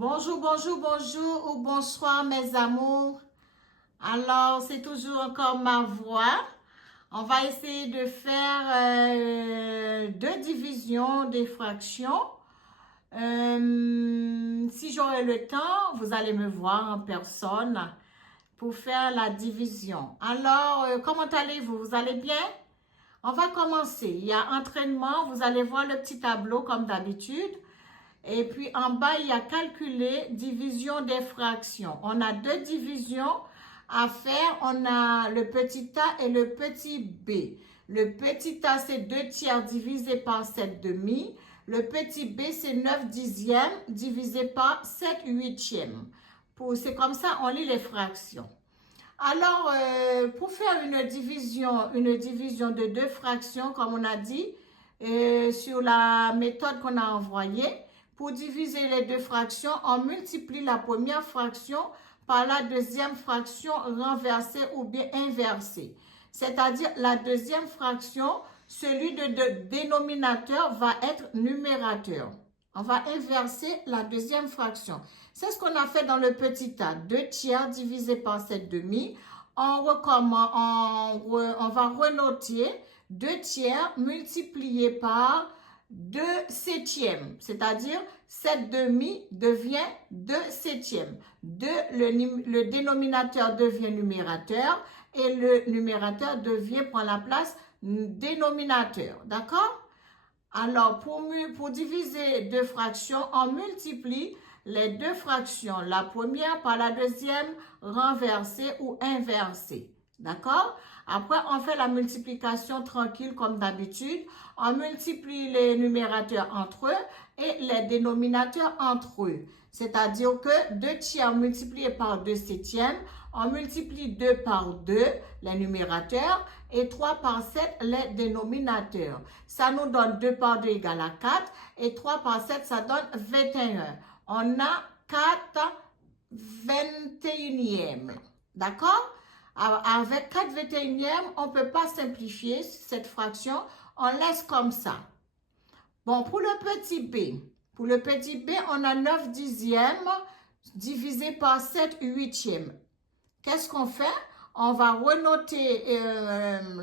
Bonjour, bonjour, bonjour ou bonsoir mes amours. Alors, c'est toujours encore ma voix. On va essayer de faire deux divisions des fractions. Si j'aurai le temps, vous allez me voir en personne pour faire la division. Alors, comment allez-vous? Vous allez bien? On va commencer. Il y a entraînement. Vous allez voir le petit tableau comme d'habitude. Et puis en bas, il y a calculer, division des fractions. On a deux divisions à faire. On a le petit a et le petit b. Le petit a, c'est 2 tiers divisé par 7 demi. Le petit b, c'est 9 dixièmes divisé par 7 huitièmes. C'est comme ça, on lit les fractions. Alors, pour faire une division de deux fractions, comme on a dit, sur la méthode qu'on a envoyée, pour diviser les deux fractions, on multiplie la première fraction par la deuxième fraction renversée ou bien inversée. C'est-à-dire la deuxième fraction, celui de dénominateur va être numérateur. On va inverser la deuxième fraction. C'est ce qu'on a fait dans le petit a. 2 tiers divisé par 7 demi. On va renoter 2 tiers multiplié par 2 septièmes. C'est-à-dire 7 demi devient 2 septièmes. Le dénominateur devient numérateur et le numérateur prend la place dénominateur. D'accord? Alors, pour diviser deux fractions, on multiplie les deux fractions, la première par la deuxième renversée ou inversée. D'accord? Après, on fait la multiplication tranquille comme d'habitude. On multiplie les numérateurs entre eux et les dénominateurs entre eux. C'est-à-dire que 2 tiers multipliés par 2 septièmes, on multiplie 2 par 2, les numérateurs, et 3 par 7, les dénominateurs. Ça nous donne 2 par 2 égale à 4, et 3 par 7, ça donne 21. On a 4 21e. D'accord? Avec 4 21e, on ne peut pas simplifier cette fraction. On laisse comme ça. Bon, pour le petit b, on a 9 dixièmes divisé par 7 huitièmes. Qu'est-ce qu'on fait? On va renoter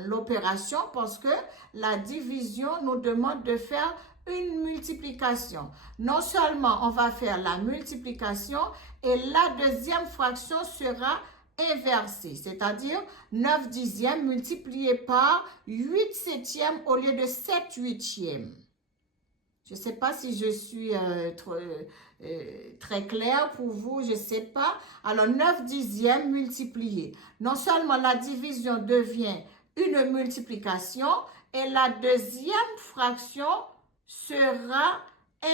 l'opération parce que la division nous demande de faire une multiplication. Non seulement on va faire la multiplication et la deuxième fraction sera inversée, c'est-à-dire 9 dixièmes multiplié par 8 septièmes au lieu de 7 huitièmes. Je ne sais pas si je suis très claire pour vous, je ne sais pas. Alors, 9 dixièmes multiplié. Non seulement la division devient une multiplication, et la deuxième fraction sera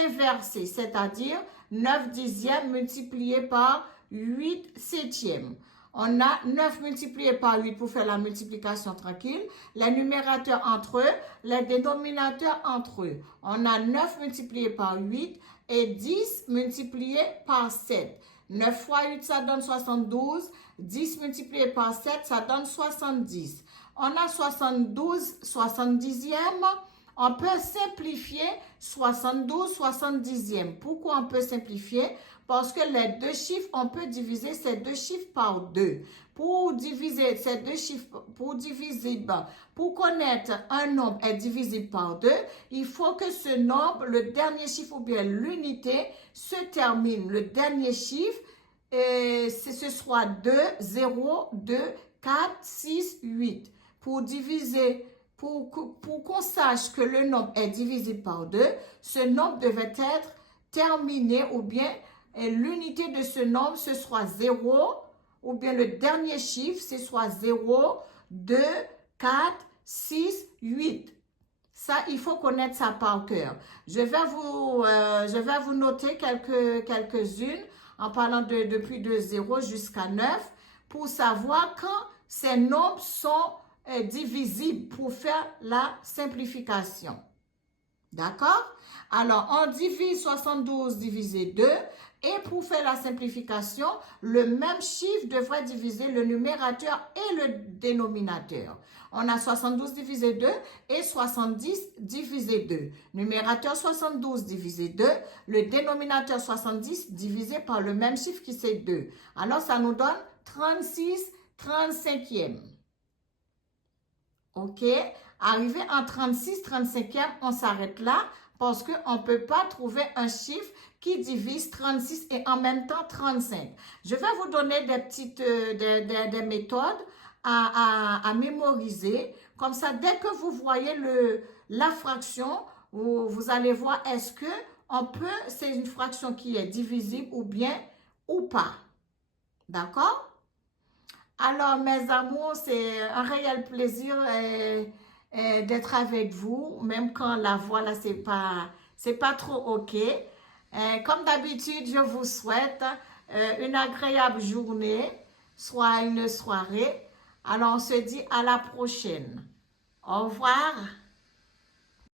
inversée, c'est-à-dire 9 dixièmes multiplié par 8 septièmes. On a 9 multiplié par 8 pour faire la multiplication tranquille. Les numérateurs entre eux, les dénominateurs entre eux. On a 9 multiplié par 8 et 10 multiplié par 7. 9 fois 8, ça donne 72. 10 multiplié par 7, ça donne 70. On a 72 70e. On peut simplifier 72 70e. Pourquoi on peut simplifier? Parce que les deux chiffres, on peut diviser ces deux chiffres par 2. Pour diviser ces deux chiffres, pour connaître un nombre est divisible par 2, il faut que ce nombre, le dernier chiffre ou bien l'unité, se termine. Le dernier chiffre, ce soit 2, 0, 2, 4, 6, 8. Pour qu'on sache que le nombre est divisible par 2, ce nombre devait être terminé ou bien l'unité de ce nombre, ce soit 0 ou bien le dernier chiffre, ce soit 0, 2, 4, 6, 8. Ça, il faut connaître ça par cœur. Je vais vous noter quelques-unes en parlant depuis de 0 jusqu'à 9 pour savoir quand ces nombres sont divisibles pour faire la simplification. D'accord? Alors, on divise 72 divisé 2 et pour faire la simplification, le même chiffre devrait diviser le numérateur et le dénominateur. On a 72 divisé 2 et 70 divisé 2. Numérateur 72 divisé 2, le dénominateur 70 divisé par le même chiffre qui c'est 2. Alors, ça nous donne 36 35e. OK? Arrivé en 36 35e, on s'arrête là parce qu'on ne peut pas trouver un chiffre qui divise 36 et en même temps 35. Je vais vous donner des petites des méthodes à mémoriser. Comme ça, dès que vous voyez la fraction, vous allez voir est-ce que c'est une fraction qui est divisible ou bien ou pas. D'accord? Alors, mes amours, c'est un réel plaisir d'être avec vous, même quand la voix, là, c'est pas trop OK. Comme d'habitude, je vous souhaite une agréable journée, soit une soirée. Alors, on se dit à la prochaine. Au revoir.